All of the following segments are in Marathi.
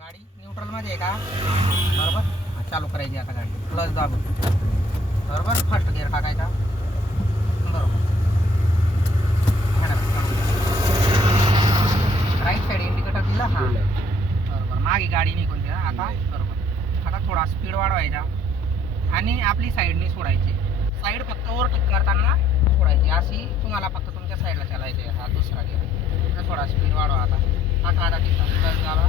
गाडी न्यूट्रलमध्ये आहे का बरोबर. चालू करायची आता गाडी क्लच दाबून बरोबर. फर्स्ट गिअर टाकायचा बरोबर. राईट साईड इंडिकेटर दिला हां बरोबर. मागे गाडी निघून द्या आता बरोबर. आता थोडा स्पीड वाढवायचा आणि आपली साईडनी सोडायची. साईड फक्त ओव्हरटेक करताना सोडायची. अशी तुम्हाला फक्त तुमच्या साईडला चालायची. हा दुसरा गिअर. थोडा स्पीड वाढवा आता. आता तिथला क्लच दाबा.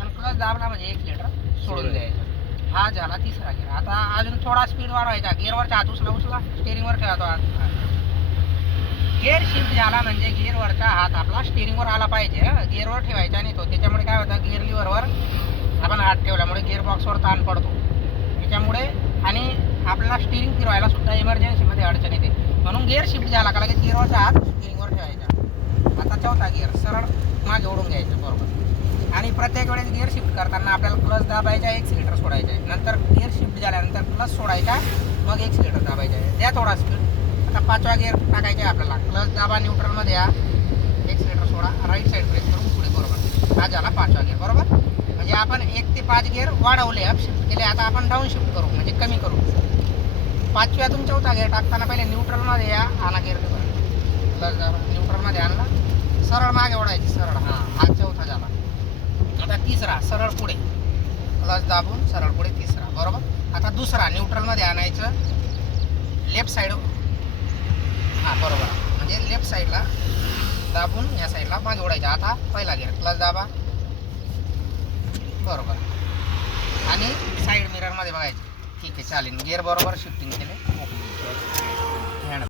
पण क्लच दाबला म्हणजे एक्सिलेटर सोडून द्यायचं. हा झाला तिसरा गिअर. आता अजून थोडा स्पीड वाढवायचा. गिअरवरचा हात उचला स्टेअरिंगवर ठेवा. हात गिअर शिफ्ट झाला म्हणजे गिअरवरचा हात आपला स्टेअरिंगवर आला पाहिजे. गिअरवर ठेवायचा नाही तो. त्याच्यामुळे काय होतं गिअर लिव्हरवर आपण हात ठेवल्यामुळे गिअर बॉक्सवर ताण पडतो. त्याच्यामुळे आणि आपल्याला स्टीअरिंग फिरवायला सुद्धा इमर्जन्सीमध्ये अडचण येते. म्हणून गिअर शिफ्ट झाला का लगेच गिअरवरचा हात स्टीअरिंगवर ठेवायचा. आता चौथा गिअर सरळ मागे ओढून घ्यायचं बरोबर. आणि प्रत्येक वेळेस गिअर शिफ्ट करताना आपल्याला क्लच दाबायचा एक्सिलेटर सोडायचा आहे. नंतर गिअर शिफ्ट झाल्यानंतर क्लच सोडायचा मग एक्सिलेटर दाबायचा आहे. द्या थोडा स्पीड. आता पाचवा गिअर टाकायचा आहे आपल्याला. क्लच दाबा न्यूट्रलमध्ये या एक्सिलेटर सोडा राईट साईड प्रेस करून पुढे बरोबर. हा झाला पाचवा गिअर बरोबर. म्हणजे आपण 1 ते 5 गिअर वाढवले अप शिफ्ट केले. आता आपण डाऊन शिफ्ट करू म्हणजे कमी करू. पाचव्यातून चौथा गिअर टाकताना पहिले न्यूट्रलमध्ये या. आणा गिअर क्लच दाबा न्यूट्रलमध्ये आणला सरळ मागे ओढायची सरळ. हा चौथा झाला. आता तिसरा सरळ पुढे क्लच दाबून सरळ पुढे तिसरा बरोबर. आता दुसरा न्यूट्रलमध्ये आणायचं लेफ्ट साईड. हां बरोबर. म्हणजे लेफ्ट साईडला दाबून या साईडला मागे ओढायचा. आता पहिला गिअर क्लच दाबा बरोबर. आणि साईड मिररमध्ये बघायचं. ठीक आहे चालेल. गिअर बरोबर शिफ्टिंग केले.